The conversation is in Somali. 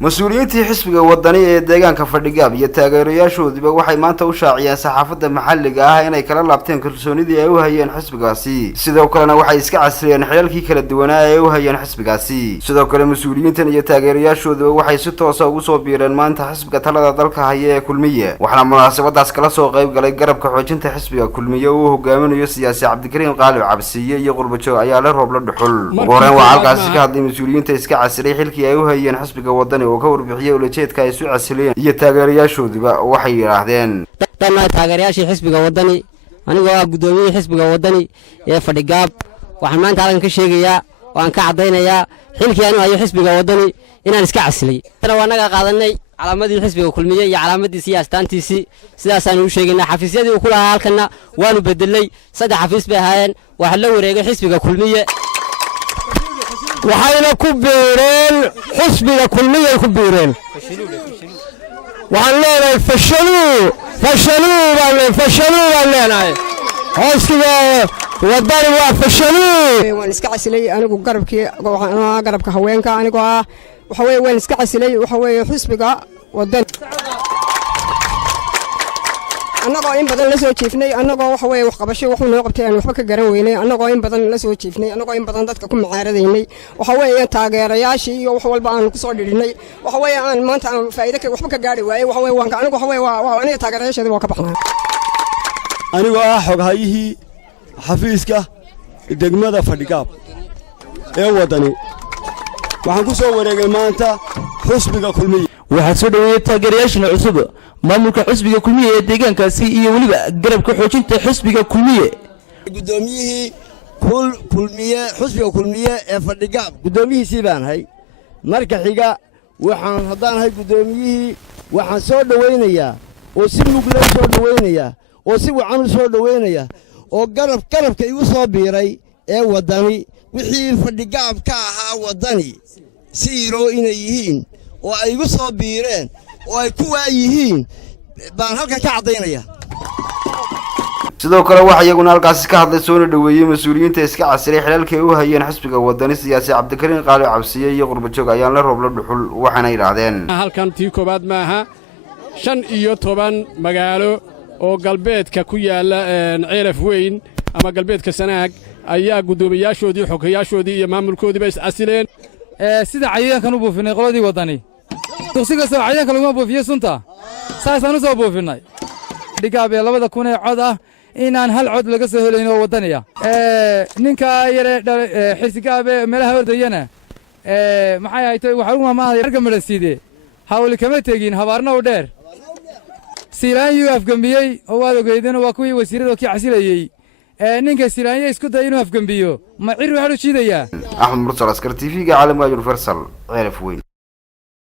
مسؤوليتي حسب wadani deegaanka fadhigaab iyo taageerayaashooduba waxay maanta u shaaciyeen saxaafadda maxalliga ah inay kala laabteen kalsoonidii ay u hayeen xisbigaasi sidoo kalena waxay iska casriyeen xilalkii kala duwanaa ee u hayeen xisbigaasi sidoo kale mas'uuliyiintan iyo taageerayaashooduba waxay si toos ah ugu soo biireen maanta xisbiga talada dalka haya ee kulmiye waxaana munaasabadaas kala soo qayb galay garabka xoojinta xisbiga kulmiye oo hogaaminayo siyaasi Cabdikariin Qaalib Cabsiye iyo qurbajoog ayaa la roob la dhuxul ugu horreyn waa halkaas ka hadlay mas'uuliyiinta iska casriyay xilkii ay u hayeen xisbiga wadani oo ka warbixiyay ujeedka ay soo casleen iyo taageerayaashooduba waxay yiraahdeen dhammaan taageerayaashii xisbiga wadani anigoo ah gudoomiyaha xisbiga wadani ee fadhigaab waxaan maanta halkan ka sheegayaa oo aan ka cadeynayaa xilkii aanu hayo xisbiga wadani inaan iska caslay waa naga qaadanay calaamadii xisbiga kulmiye iyo calaamadii siyaasaantiisii sidaas aan u sheegaynaa xafiisyadii uu ku lahaa halkana waanu bedelay saddex xafiis bay ahaayeen waxa la wareegay xisbiga kulmiye waxayna ku beereen xisbiga kulmiye ku beereen waxaan leenahay fashaluu baan leenahay xisbiga wadani waa fashaluu waan iska casilay anigu garabka haweenka anigu waxa weeye waan iska casilay waxa weeye xisbiga wadani annagoo in badan la soo jiifnay annagoo waxa weeye wax qabasho wuxuu noo qabtay aan waxba ka garan weynay annagoo in badan la soo jiifnay annagoo in badan dadka ku macaaradaynay waxa weeye taageerayaashii iyo wax walba aan ku soo dhirinay waxa weeye aan maanta aan faa'iido ka waxba ka gaari waayay waxa weeye waan anigu waxa weeye waa aniga taageerayaashii waa ka baxnaa anigoo ah xoghayihii xafiiska degmada fadhigaab ee wadani waxaan ku soo wareegay maanta xisbiga kulmiye waxaa soo dhaweeyay taageerayaashii cusub maamulka xisbiga kulmiye ee deegaankaasi iyo waliba garabka xoojinta xisbiga kulmiye gudoomiyihii kulmiye xisbiga kulmiye ee fadhigaab gudoomiyihiisii baan hay marka xiga waxaan haddaan hay gudoomiyihii waxaan soo dhawaynayaa oo si mugla soo dhawaynayaa oo si wacan u soo dhawaynayaa oo garabka igu soo biiray ee wadani wixii fadhigaab ka ahaa wadani siiro inay yihiin oo ay igu soo biireen oo ay ku waayihiin baan halkan ka cadeynaya sidoo kale waxa iyaguna halkaas ka hadlay soo dhaweeyay mas'uuliyiinta iska casriye xilalkii u hayeen xisbiga wadani siyaasi Cabdikariin Qaalib Cabsiye iyo qurbajoog ayaan la roob la dhuxul waxaana yiraahdeen halkan tii koobaad maaha 15 magaalo oo galbeedka ku yaala ceelaf weyn ama galbeedka Sanaag ayaa gudoomiyaashoodii xogayaashoodii iyo maamulkoodiiba is casileen sida cayaankan u buufinay qoladii wadani dugsiga soo cayaanka lagu buufiyo sunta saasaan u soo buufinay dhigaab 2000 ee cod ah inaan hal cod laga soo helayno wadaniya ninka yare xirsigaabe meelaha wardayana maxay haytay waxa uu maamulay arka marasiide hawli kama tagin habaarna u dheer silaanyu afgambiyay oo waad ogeydeen waa kuwii wasiirada ka casilayay ninka silaanyo isku day inuu afgambiyo ma cir waxa u jiidaya Ahmed Mursal Askar TV ga caalamka Universal ceelaf weyn